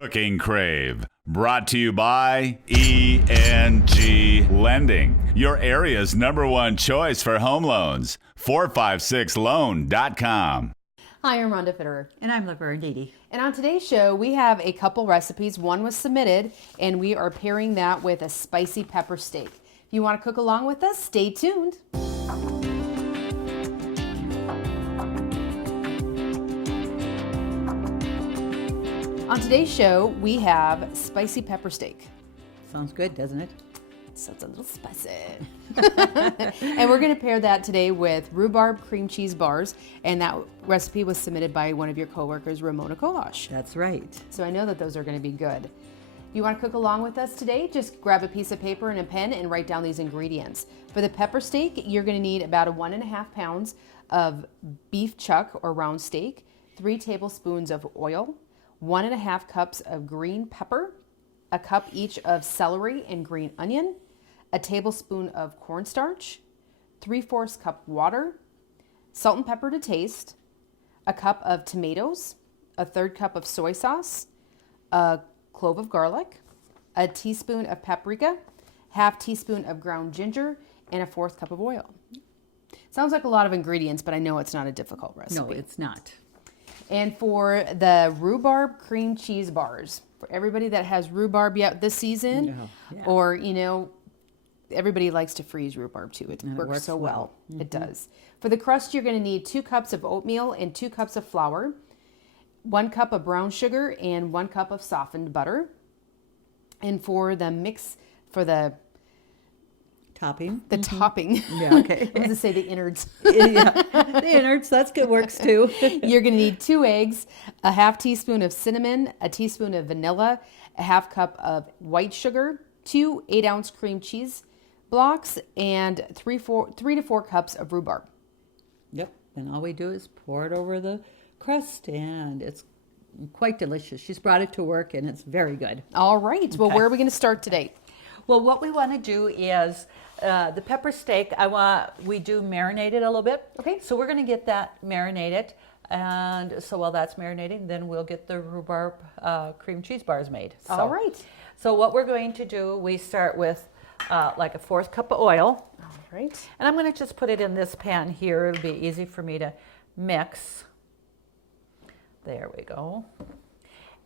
Cooking Crave, brought to you by ENG Lending, your area's #1 choice for home loans. 456loan.com. Hi, I'm Rhonda Fitterer. And I'm Laverne. And on today's show, we have a couple recipes. One was submitted, and we are pairing that with a spicy pepper steak. If you want to cook along with us, stay tuned. On today's show, we have spicy pepper steak. Sounds good, doesn't it? So it's a little spicy. And we're going to pair that today with rhubarb cream cheese bars. And that recipe was submitted by one of your coworkers, Ramona Kolosh. That's right. So I know that those are going to be good. If you want to cook along with us today, just grab a piece of paper and a pen and write down these ingredients. For the pepper steak, you're going to need about 1.5 pounds of beef chuck or round steak, 3 tablespoons of oil, 1.5 cups of green pepper, a cup each of celery and green onion, a tablespoon of cornstarch, 3/4 cup water, salt and pepper to taste, a cup of tomatoes, a 1/3 cup of soy sauce, a clove of garlic, a teaspoon of paprika, 1/2 teaspoon of ground ginger, and a 1/4 cup of oil. Sounds like a lot of ingredients, but I know it's not a difficult recipe. No, it's not. And for the rhubarb cream cheese bars, for everybody that has rhubarb yet this season, or, you know, everybody likes to freeze rhubarb too. It works so well. Mm-hmm. It does. For the crust, you're going to need 2 cups of oatmeal and 2 cups of flour, 1 cup of brown sugar, and 1 cup of softened butter. And for the mix, for the topping. Topping. Yeah, okay. I was going to say the innards. Yeah, the innards, that's good, works too. You're going to need 2 eggs, a 1/2 teaspoon of cinnamon, a teaspoon of vanilla, a 1/2 cup of white sugar, 2 8-ounce cream cheese blocks, and 3 to 4 cups of rhubarb. Yep, and all we do is pour it over the crust, and it's quite delicious. She's brought it to work, and it's very good. All right. Well, where are we going to start today? Well, what we want to do is the pepper steak. We do marinate it a little bit. Okay. So we're going to get that marinated, and so while that's marinating, then we'll get the rhubarb cream cheese bars made. So, All right. So what we're going to do, we start with like a 1/4 cup of oil. All right. And I'm going to just put it in this pan here. It'll be easy for me to mix. There we go.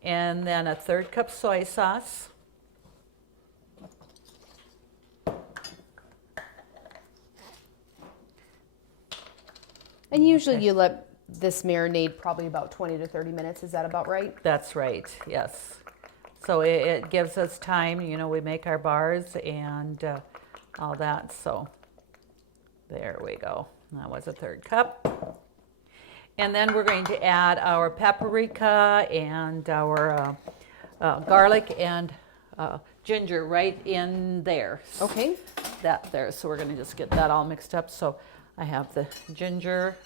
And then a 1/3 cup soy sauce. And usually you let this marinate probably about 20 to 30 minutes. Is that about right? That's right, yes. So it gives us time, you know, we make our bars and all that. So there we go. That was a 1/3 cup. And then we're going to add our paprika and our garlic and ginger right in there. Okay. That there. So we're going to just get that all mixed up. So I have the ginger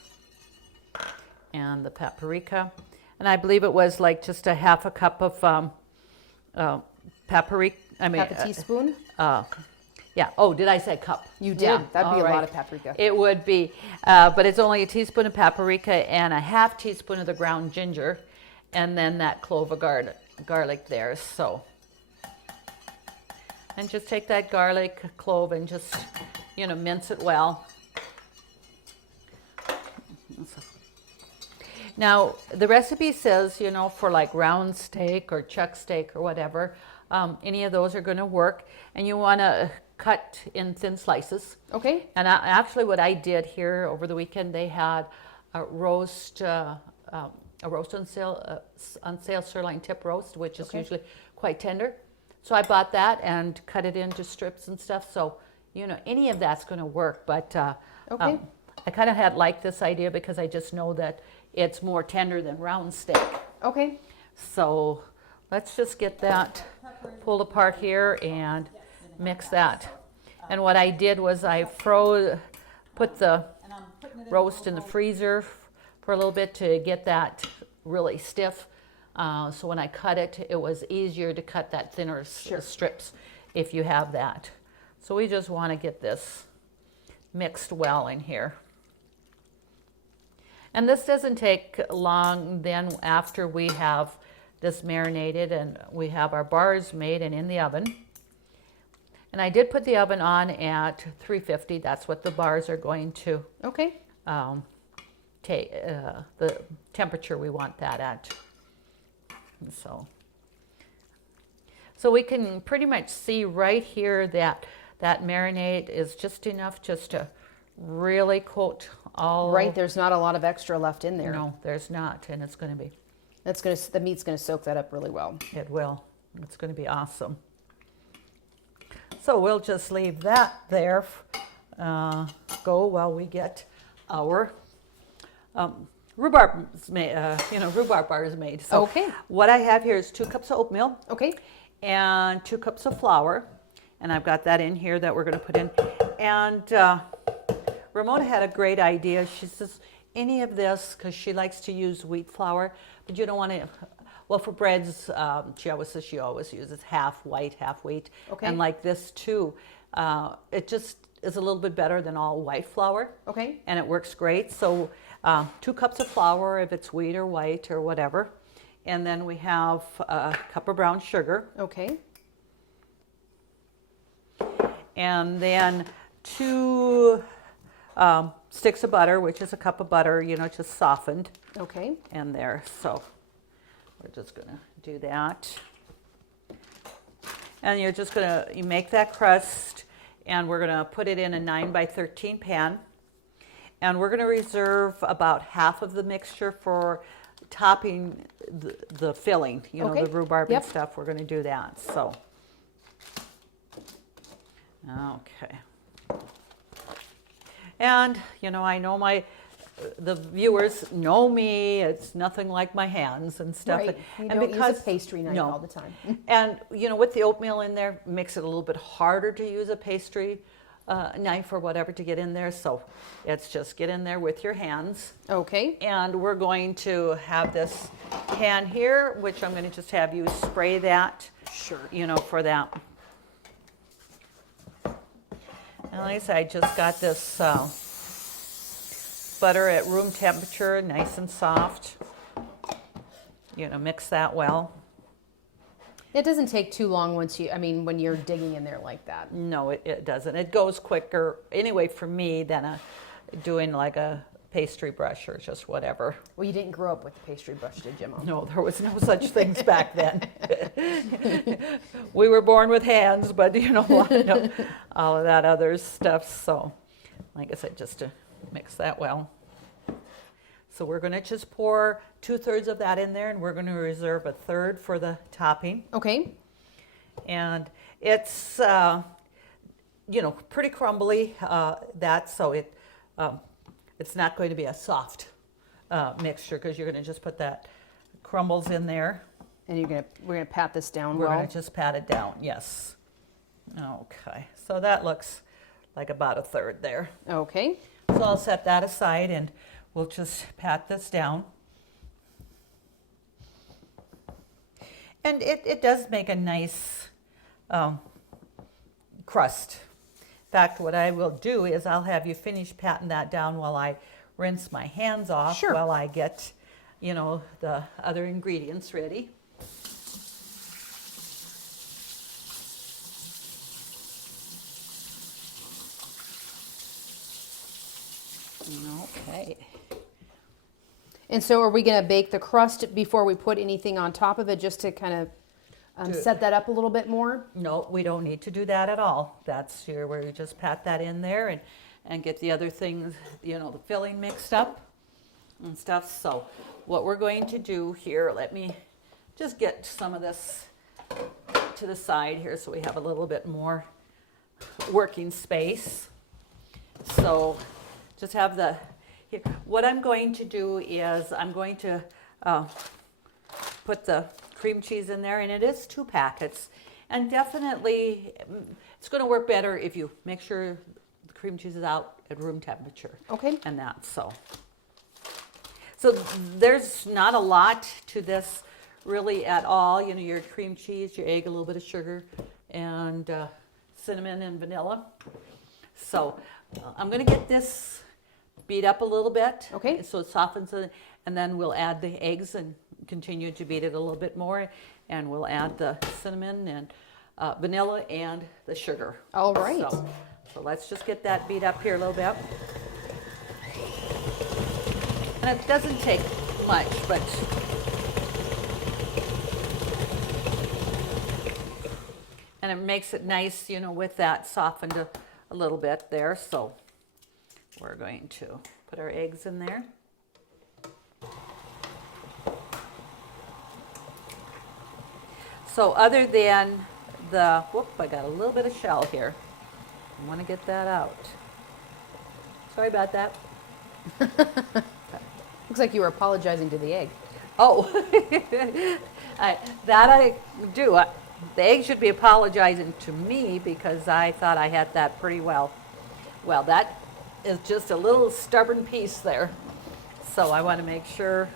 and the paprika. And I believe it was like just a 1/2 cup of paprika. I mean, 1/2 teaspoon? Yeah. Oh, did I say cup? You did. Yeah. That'd be All a right. lot of paprika. It would be. But it's only a teaspoon of paprika and a 1/2 teaspoon of the ground ginger. And then that clove of garlic there. So, and just take that garlic clove and just, you know, mince it well. Now, the recipe says, you know, for like round steak or chuck steak or whatever, any of those are going to work. And you want to cut in thin slices. Okay. And actually what I did here over the weekend, they had a roast on sale sirloin tip roast, which is usually quite tender. So I bought that and cut it into strips and stuff. So, you know, any of that's going to work. But I kind of had liked this idea because I just know that it's more tender than round steak. Okay. So let's just get that pulled apart here and mix that. And what I did was I put the roast in the freezer for a little bit to get that really stiff. So when I cut it, it was easier to cut that thinner strips if you have that. So we just want to get this mixed well in here. And this doesn't take long then after we have this marinated, and we have our bars made and in the oven. And I did put the oven on at 350. That's what the bars are going to Okay. take, the temperature we want that at. And so we can pretty much see right here that that marinade is just enough just to really coat all. Right, there's not a lot of extra left in there. No, there's not, and it's going to be. The meat's gonna soak that up really well. It will. It's going to be awesome. So we'll just leave that there, go while we get our rhubarb bars made. So Okay. what I have here is 2 cups of oatmeal. Okay. And 2 cups of flour, and I've got that in here that we're going to put in. And Ramona had a great idea. She says any of this, because she likes to use wheat flour, but you don't want to. Well, for breads, she always uses half white, half wheat. Okay. And like this too, it just is a little bit better than all white flour. Okay. And it works great. So 2 cups of flour, if it's wheat or white or whatever. And then we have a cup of brown sugar. Okay. And then 2 sticks of butter, which is a cup of butter, just softened. Okay. And there. So we're just going to do that. And you're just going to make that crust, and we're going to put it in a 9 by 13 pan. And we're going to reserve about half of the mixture for topping the filling, Okay. the rhubarb Yep. and stuff. We're going to do that. So, okay. And, I know the viewers know me. It's nothing like my hands and stuff. Right. You And don't use a pastry knife all the time. And, with the oatmeal in there, makes it a little bit harder to use a pastry knife or whatever to get in there. So it's just get in there with your hands. Okay. And we're going to have this pan here, which I'm going to just have you spray that, Sure. for that. And like I said, I just got this butter at room temperature, nice and soft. Mix that well. It doesn't take too long when you're digging in there like that. No, it doesn't. It goes quicker anyway for me than doing like a pastry brush or just whatever. Well, you didn't grow up with the pastry brush, did you, Mom? No, there was no such things back then. We were born with hands, but all of that other stuff. So, like I said, just to mix that well. So we're going to just pour 2/3 of that in there, and we're going to reserve 1/3 for the topping. Okay. And it's, pretty crumbly, so it's not going to be a soft mixture, because you're going to just put that crumbles in there. And we're gonna pat this down We're well. going to just pat it down, yes. Okay, so that looks like about 1/3 there. Okay. So I'll set that aside, and we'll just pat this down. And it does make a nice crust. In fact, what I will do is I'll have you finish patting that down while I rinse my hands off. Sure. While I get, the other ingredients ready. Okay. And so are we going to bake the crust before we put anything on top of it, just to kind of set that up a little bit more? No, we don't need to do that at all. That's where you just pat that in there and get the other things, the filling mixed up and stuff. So what we're going to do here, let me just get some of this to the side here so we have a little bit more working space. So just have here. What I'm going to do is I'm going to put the cream cheese in there, and it is 2 packets. And definitely, it's going to work better if you make sure the cream cheese is out at room temperature. Okay. And that, so there's not a lot to this really at all. Your cream cheese, your egg, a little bit of sugar, and cinnamon and vanilla. So I'm going to get this beat up a little bit. Okay. So it softens it, and then we'll add the eggs and continue to beat it a little bit more, and we'll add the cinnamon and vanilla and the sugar. All right. So let's just get that beat up here a little bit. And it doesn't take much, but and it makes it nice, you know, with that softened a little bit there. So we're going to put our eggs in there. So other than the, whoop, I got a little bit of shell here. I want to get that out. Sorry about that. Looks like you were apologizing to the egg. Oh, I do. The egg should be apologizing to me because I thought I had that pretty well. Well, that is just a little stubborn piece there. So I want to make sure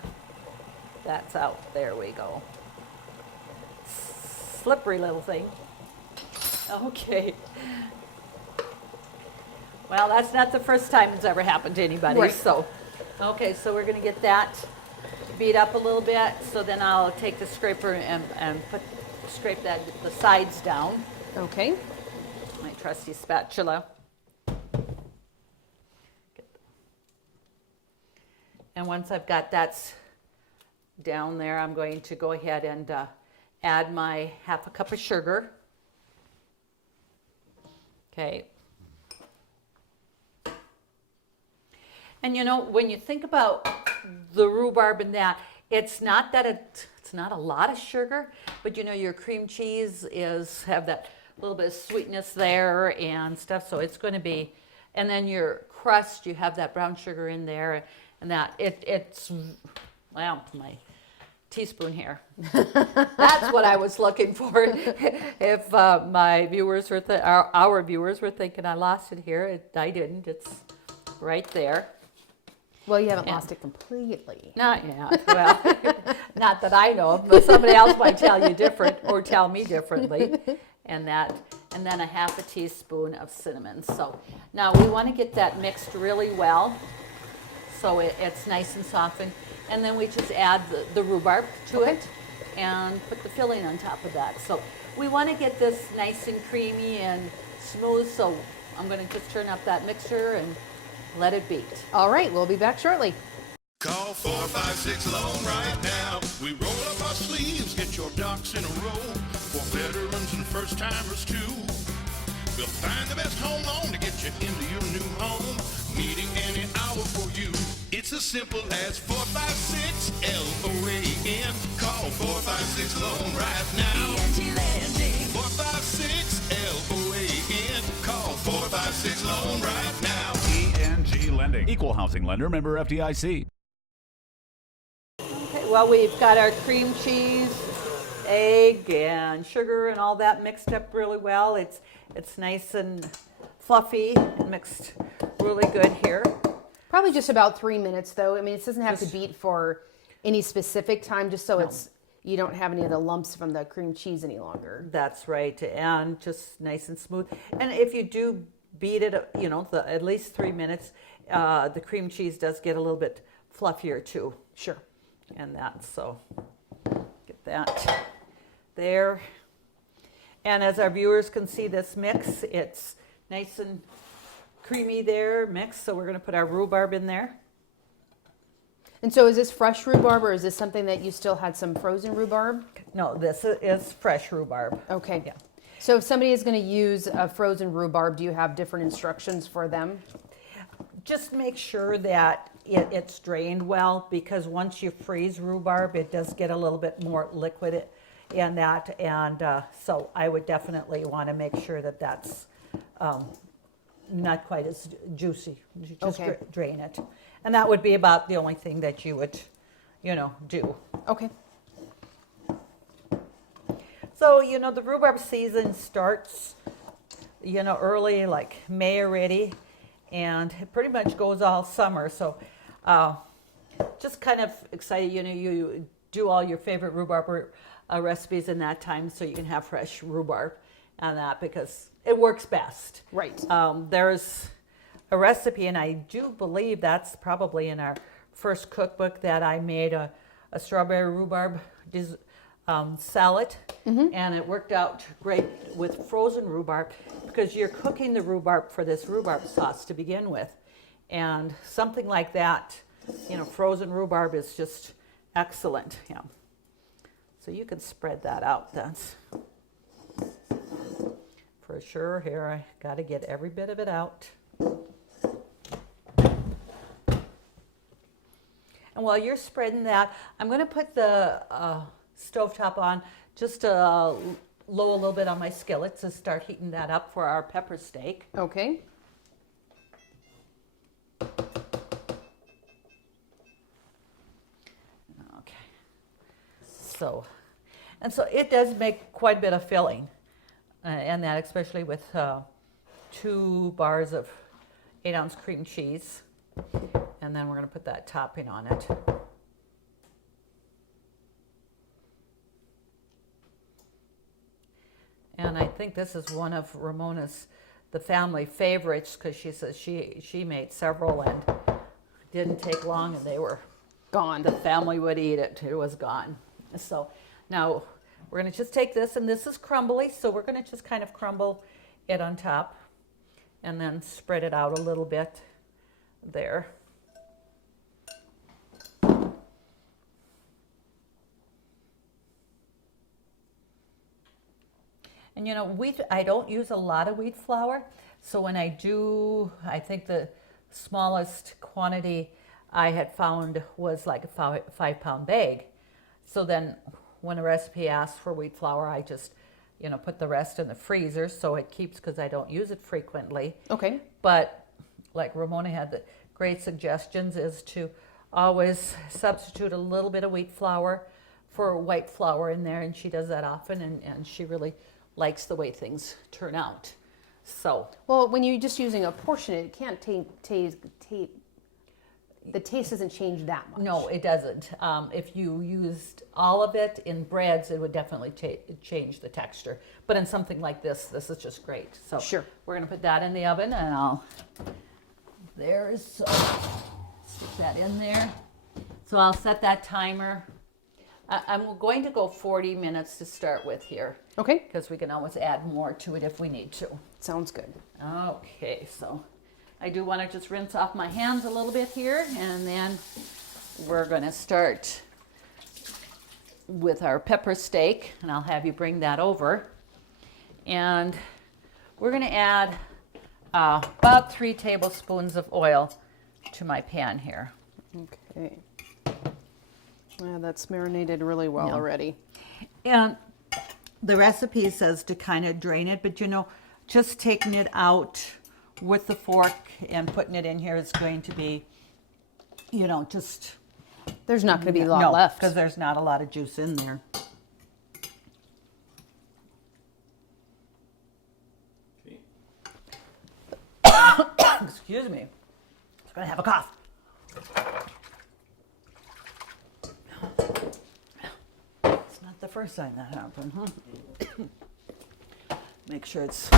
that's out. There we go. Slippery little thing. Okay. Well, that's not the first time it's ever happened to anybody. Right. So, okay, so we're going to get that beat up a little bit. So then I'll take the scraper and scrape the sides down. Okay. My trusty spatula. And once I've got that down there, I'm going to go ahead and add my half a cup of sugar. Okay. And you know, when you think about the rhubarb and that, it's not that it's not a lot of sugar, but you know, your cream cheese have that little bit of sweetness there and stuff, so it's going to be, and then your crust, you have that brown sugar in there, and that it's, well, my teaspoon here. That's what I was looking for. If my viewers were, our viewers were thinking I lost it here, I didn't. It's right there. Well, you haven't lost it completely. Not yet. Well, not that I know of, but somebody else might tell you different or tell me differently. And then a half a teaspoon of cinnamon. So now we want to get that mixed really well, so it's nice and softened. And then we just add the rhubarb to it and put the filling on top of that. So we want to get this nice and creamy and smooth. So I'm going to just turn up that mixture and let it beat. All right, we'll be back shortly. Call 456 Loan right now. We roll up our sleeves, get your ducks in a row. For veterans and first timers too. We'll find the best home loan to get you into your new home. Meeting any hour for you. It's as simple as 456 LOAN. Call 456 Loan right now. 456 LOAN. Call 456 Loan right now. ENG Lending, Equal Housing Lender, member FDIC. Okay, well, we've got our cream cheese, egg, and sugar and all that mixed up really well. It's nice and fluffy and mixed really good here. Probably just about 3 minutes, though. I mean, it doesn't have to beat for any specific time, just so you don't have any of the lumps from the cream cheese any longer. That's right, and just nice and smooth. And if you do beat it, you know, at least 3 minutes, the cream cheese does get a little bit fluffier too. Sure. And that, so get that there. And as our viewers can see, this mix, it's nice and creamy there mixed. So we're going to put our rhubarb in there. And so is this fresh rhubarb, or is this something that you still had some frozen rhubarb? No, this is fresh rhubarb. Okay. Yeah. So if somebody is going to use a frozen rhubarb, do you have different instructions for them? Just make sure that it's drained well, because once you freeze rhubarb, it does get a little bit more liquid in that. And so I would definitely want to make sure that that's not quite as juicy. You just Okay. drain it. And that would be about the only thing that you would, you know, do. Okay. So, you know, the rhubarb season starts, you know, early, like May already, and it pretty much goes all summer. So just kind of excited, you know, you do all your favorite rhubarb recipes in that time, so you can have fresh rhubarb and that, because it works best. Right. There's a recipe, and I do believe that's probably in our first cookbook, that I made a a strawberry rhubarb salad, and it worked out great with frozen rhubarb because you're cooking the rhubarb for this rhubarb sauce to begin with. And something like that, frozen rhubarb is just excellent. Yeah. So you can spread that out. That's for sure. Here, I got to get every bit of it out. And while you're spreading that, I'm going to put the stovetop on just low a little bit on my skillet to start heating that up for our pepper steak. Okay. Okay. So it does make quite a bit of filling, and that especially with 2 bars of 8-ounce cream cheese. And then we're going to put that topping on it. And I think this is one of Ramona's, the family favorites, because she says she made several and didn't take long and they were Gone. The family would eat it. It was gone. So now we're going to just take this, and this is crumbly, so we're going to just kind of crumble it on top and then spread it out a little bit there. And I don't use a lot of wheat flour, so when I do, I think the smallest quantity I had found was like a 5-pound bag. So then when a recipe asks for wheat flour, I just, put the rest in the freezer so it keeps, because I don't use it frequently. Okay. But like Ramona had the great suggestions is to always substitute a little bit of wheat flour for white flour in there, and she does that often, and she really likes the way things turn out. So Well, when you're just using a portion, it can't the taste doesn't change that much. no, it doesn't. If you used all of it in breads, it would definitely change the texture. But in something like this is just great. So Sure. We're going to put that in the oven, and stick that in there. So I'll set that timer. I'm going to go 40 minutes to start with here. Okay. Because we can always add more to it if we need to. Sounds good. Okay, so I do want to just rinse off my hands a little bit here, and then we're going to start with our pepper steak, and I'll have you bring that over. And we're going to add about 3 tablespoons of oil to my pan here. Okay. Yeah, that's marinated really well already. And the recipe says to kind of drain it, but just taking it out with the fork and putting it in here is going to be, just... There's not going to be a lot left. because there's not a lot of juice in there. Excuse me. I'm going to have a cough. It's not the first time that happened, huh? Make sure it's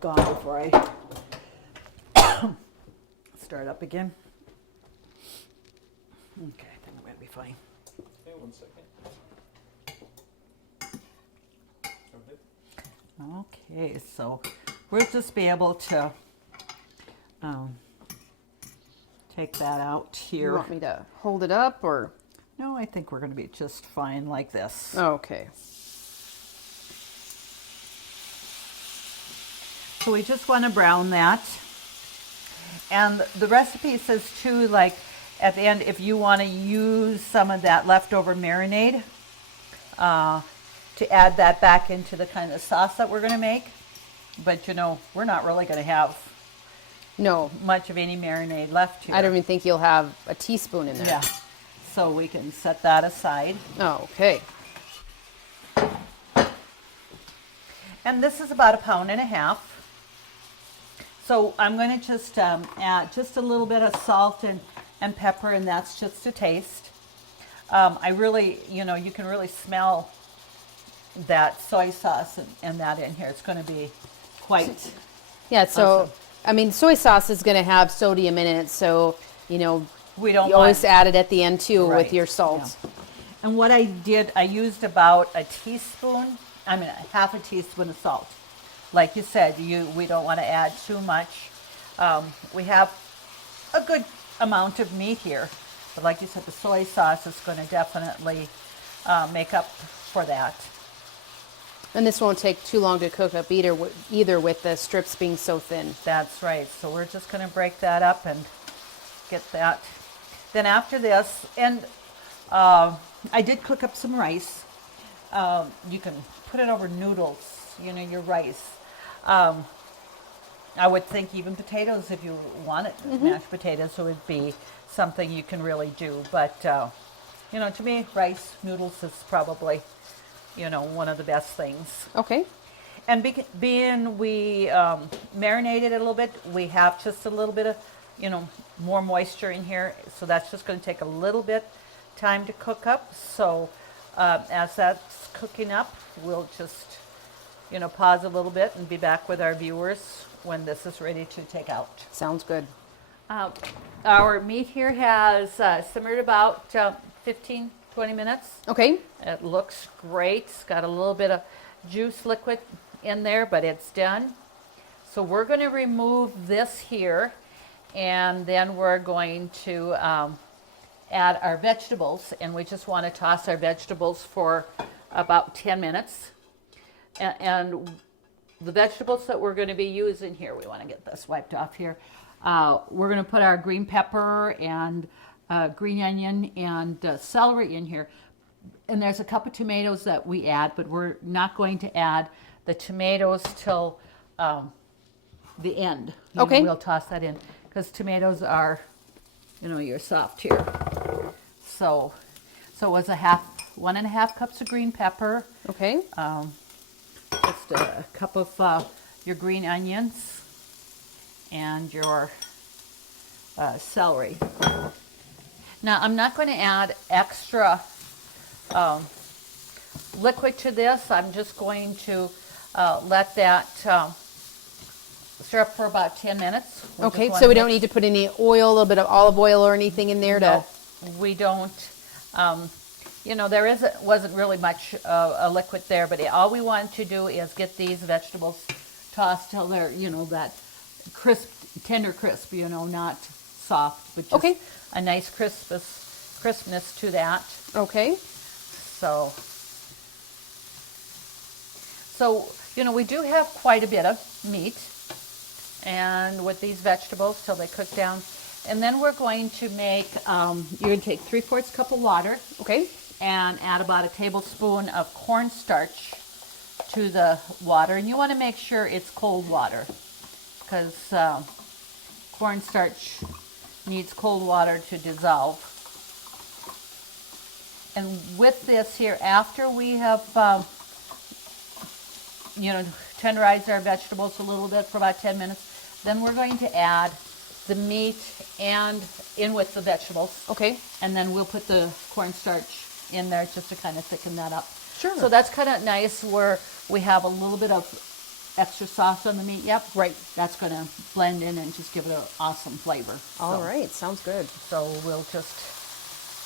gone before I start up again. Okay, I think I'm going to be fine. Okay, 1 second. Okay, so we'll just be able to take that out You here. want me to hold it up or? No, I think we're going to be just fine like this. Okay. So we just want to brown that. And the recipe says too, like at the end, if you want to use some of that leftover marinade, to add that back into the kind of sauce that we're going to make. But we're not really going to have No, much of any marinade left here. I don't even think you'll have a teaspoon in there. Yeah. So we can set that aside. Okay. And this is about 1.5 pounds. So I'm going to just add just a little bit of salt and pepper, and that's just a taste. I really, you can really smell that soy sauce and that in here. It's going to be quite... Yeah, so, Awesome. I mean, soy sauce is going to have sodium in it, so, We don't You always want, add it at the end too Right, with your salt. yeah. And what I did, I used about a teaspoon, half a teaspoon of salt. Like you said, we don't want to add too much. We have a good amount of meat here, but like you said, the soy sauce is going to definitely make up for that. And this won't take too long to cook up either with the strips being so thin. That's right. So we're just going to break that up and get that. Then after this, and I did cook up some rice. You can put it over noodles, your rice. I would think even potatoes, if you wanted mashed potatoes, so it would be something you can really do. But, to me, rice, noodles is probably, one of the best things. Okay. And being we marinated it a little bit, we have just a little bit of, more moisture in here. So that's just going to take a little bit time to cook up. So as that's cooking up, we'll just, pause a little bit and be back with our viewers when this is ready to take out. Sounds good. Our meat here has simmered about 15, 20 minutes. Okay. It looks great. It's got a little bit of juice liquid in there, but it's done. So we're going to remove this here, and then we're going to add our vegetables, and we just want to toss our vegetables for about 10 minutes. And the vegetables that we're going to be using here, we want to get this wiped off here. We're going to put our green pepper and green onion and celery in here. And there's a cup of tomatoes that we add, but we're not going to add the tomatoes till the end. Okay. We'll toss that in because tomatoes are, you're soft here. So it was 1.5 cups of green pepper. Okay. Just a cup of your green onions and your celery. Now, I'm not going to add extra liquid to this. I'm just going to let that stir up for about 10 minutes. Okay, so we don't need to put any oil, a little bit of olive oil or anything in there to... No, we don't. There wasn't really much a liquid there, but all we want to do is get these vegetables tossed till they're, that crisp, tender crisp, not soft, but just Okay. a nice crispness to that. Okay. So, we do have quite a bit of meat, and with these vegetables till they cook down. And then we're going to make, you're going to take 3/4 cup of water. Okay. And add about a tablespoon of cornstarch to the water. And you want to make sure it's cold water because cornstarch needs cold water to dissolve. And with this here, after we have, tenderized our vegetables a little bit for about 10 minutes, then we're going to add the meat and in with the vegetables. Okay. And then we'll put the cornstarch in there just to kind of thicken that up. Sure. So that's kind of nice where we have a little bit of extra sauce on the meat. Yep. Right. That's going to blend in and just give it an awesome flavor. All right. Sounds good. So we'll just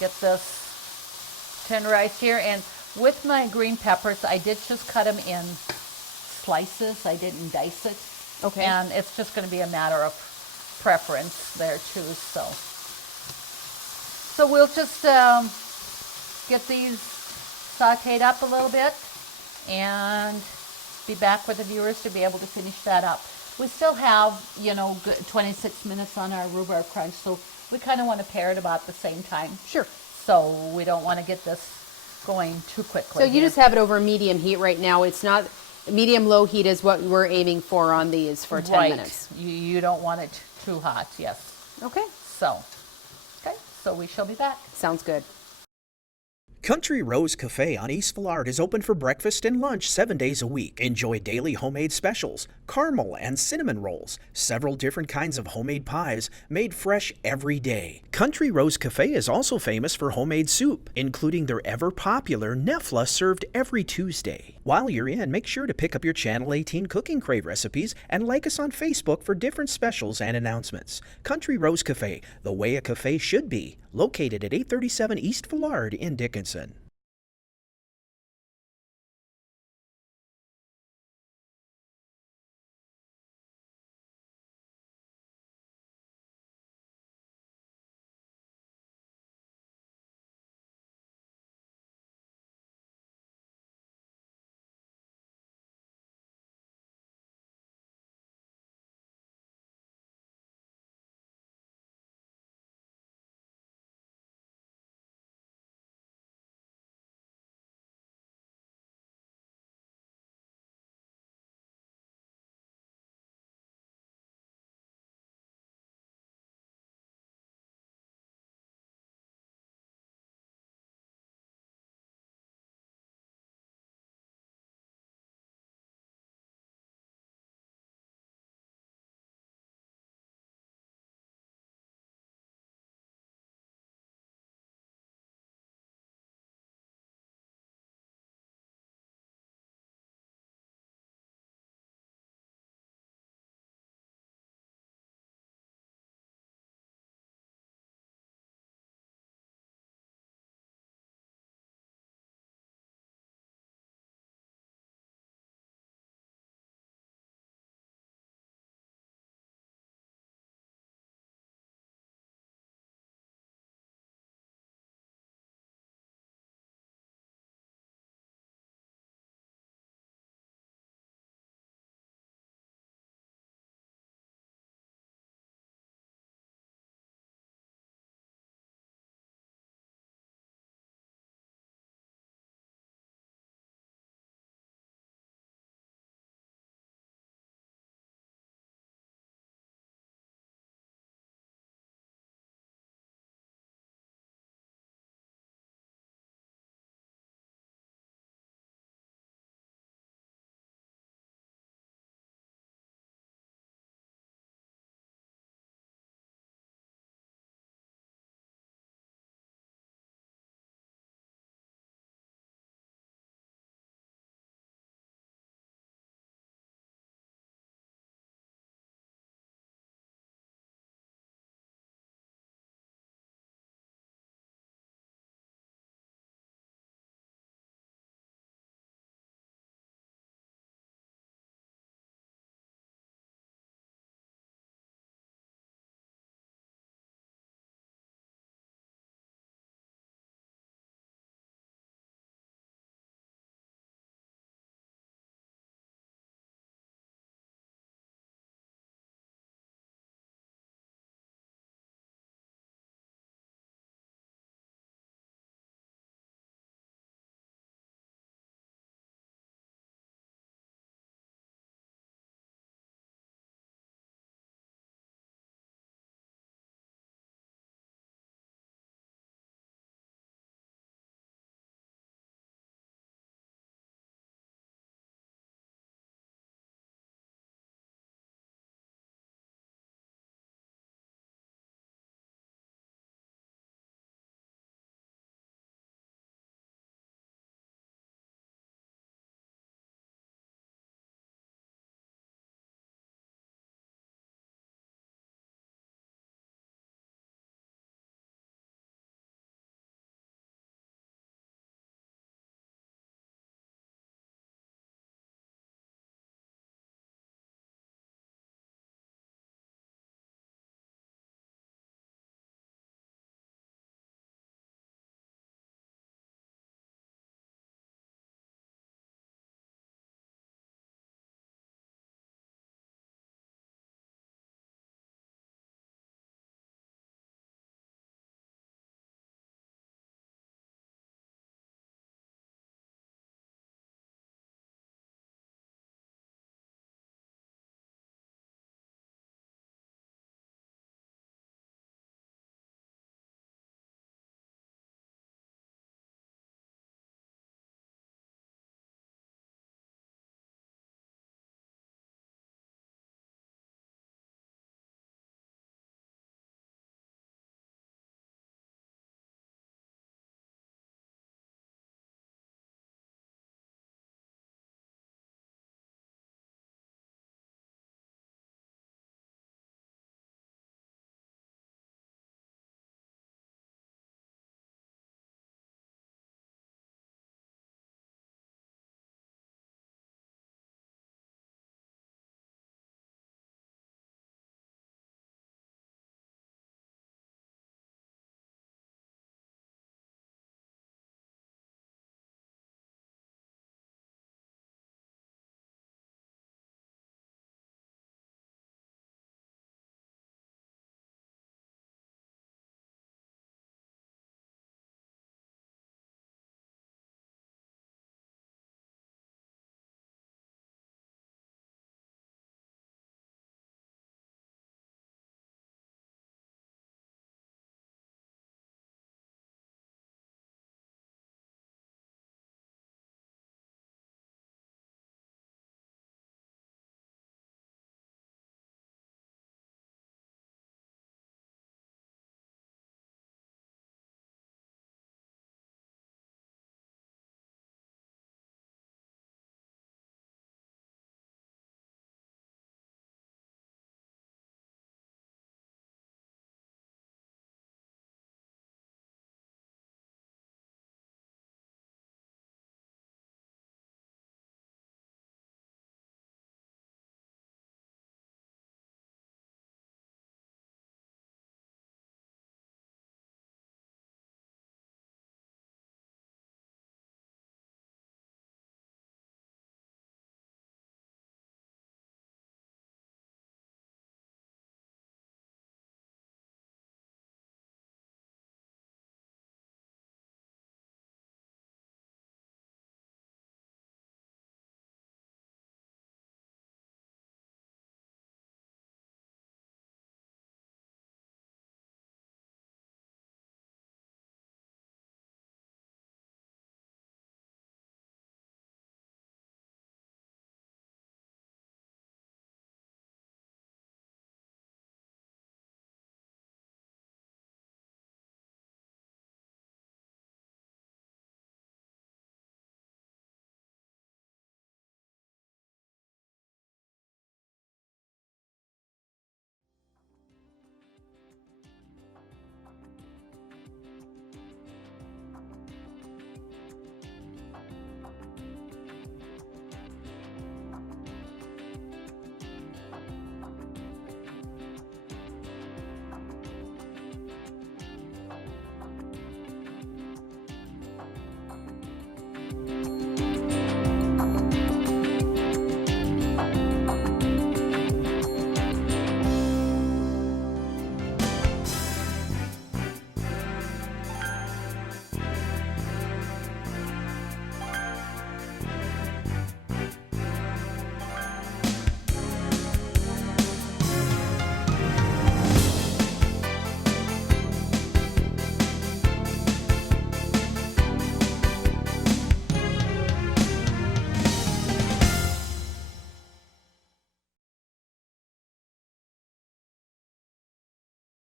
get this tenderized here. And with my green peppers, I did just cut them in slices. I didn't dice it. Okay. And it's just going to be a matter of preference there too. So we'll just get these sauteed up a little bit and be back with the viewers to be able to finish that up. We still have, good 26 minutes on our rhubarb crunch, so we kind of want to pair it about the same time. Sure. So we don't want to get this going too quickly. So you just have it over medium heat right now. It's not medium-low heat is what we're aiming for on these for 10 minutes. You don't want it too hot, yes. Okay. So we shall be back. Sounds good. Country Rose Cafe on East Villard is open for breakfast and lunch 7 days a week. Enjoy daily homemade specials, caramel and cinnamon rolls, several different kinds of homemade pies made fresh every day. Country Rose Cafe is also famous for homemade soup, including their ever-popular Nefla served every Tuesday. While you're in, make sure to pick up your Channel 18 Cooking Crave recipes and like us on Facebook for different specials and announcements. Country Rose Cafe, the way a cafe should be, located at 837 East Villard in Dickinson.